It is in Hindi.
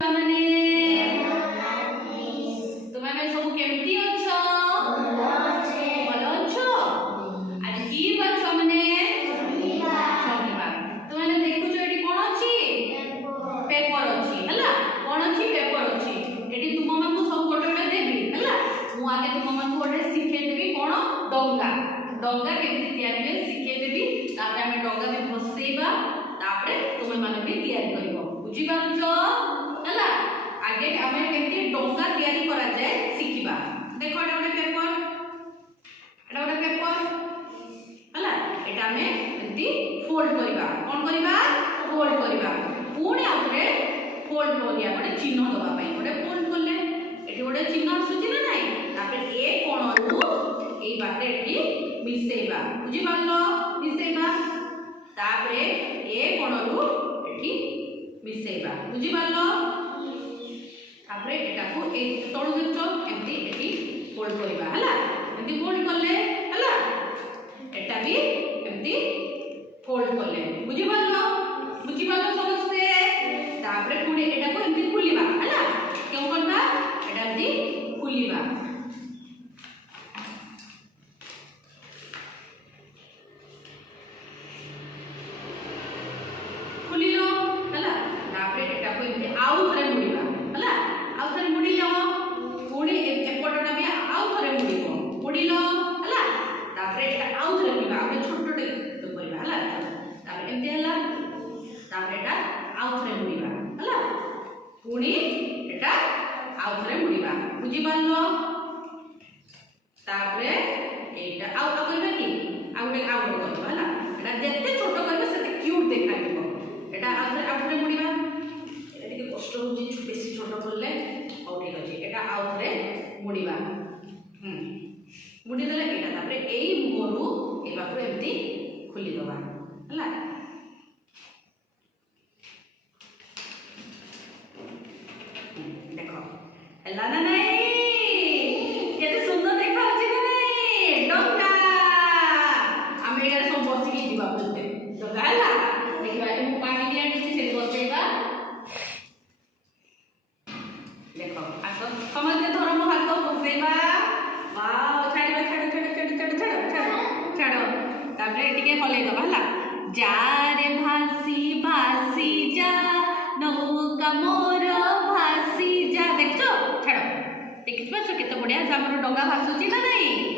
ମାନେ ତୁମେ ସବୁ କେମିତି ଅଛ? ଭଲ ଅଛ? ଆଜି କି ବାର ମାନେ ଶନିବାର। ତୁମେ ଦେଖୁଛ ଏଠି କ'ଣ ଅଛି? ପେପର ଅଛି ହେଲା। କ'ଣ ଅଛି? ପେପର ଅଛି। ଏଠି ତୁମମାନଙ୍କୁ ସବୁ ଗୋଟେ ଗୋଟେ ଦେବି ହେଲା। ମୁଁ ଆଗେ ତୁମମାନଙ୍କୁ ଗୋଟେ ଶିଖେଇଦେବି କ'ଣ ଡଙ୍ଗା ଡଙ୍ଗା କେମିତି ତିଆରି ହୁଏ ଶିଖେଇଦେବି। ତାପରେ ଆମେ ଡଙ୍ଗା ବି ଭସେଇବା। ତାପରେ ତୁମେ ମାନେ ବି ତିଆରି କରିବ। ବୁଝିପାରୁଛ ହେଲା। आगे आमे केमती डोंगा तैयारी करा जाए सिखिबा। देखो एटा गोटे पेपर हला एटा हमें एमती फोल्ड करिबा। कोन करिबा? फोल्ड करिबा। पुणी आउरे फोल्ड करिया गोटे चिन्ह दबा पई गोटे फोल्ड करले एठी गोटे चिन्ह आसुची ना नाही। तापर ए कोणरू एई बाटे एठी मिसेइबा। बुझी पारलो? मिसेइबा। तापर ए कोणरू एठी मिसेइबा। बुझी पारलो? तापर एटा को ए तळु दिचो एमती एठी फोल्ड करिबा हला। एमती फोल्ड करले हला एटा भी एमती फोल्ड करले। बुझी पारलो समस्ते? तापर पुणी एटा को एमती खुलिबा हला। केउ करबा? एटा एमती खुलिबा। खुलिलो हला। तापर एटा को एमती आउ थरे मुड़ीबा हला। आउ थरे मुड़ीलो पुणी एपटटा भी आउ थरे मुड़ीबो। मुड़ीलो हला। तापर एटा आउ थरे मुड़ीबा। आउ छोटटे तो करबा हला। तापर एमती हला। तापर एटा आउ थरे मुड़ीबा हला। पुणी एटा आउ थरे मुड़ीबा। बुझी पारलो? तापर एटा आउ करबा की आउ करबा हला। एटा जत्ते छोट करबा सेते क्यूट देखाइबो। एटा आउ थरे मुड़ीबा। एटा टिके कष्ट होची बेसी छोट करले। और ठीक अछि एटा आउ थरे मुड़ीबा। मुड़ी देले एटा तापर एई मुहरु ए बाकु एमती खुली दबा हला। देखो हला ना नहीं केते सुंदर देखा अछि ना नहीं डोंगा। आमे एटा सब बसी के जीवा बोलते डोंगा हला। देखिबा ए मु पानी भी आनी से बसेबा। देखो आसो समझ धरो मो हाथ बसेबा। वाओ छाड़ीबा छाड़ तापर टिके हलै दबा हला। जा रे भासी भासी जा नौका मोर भासी जा। देखछो छाड़ देखिबा केते बढ़िया हमर डोंगा भासुची ना नहीं।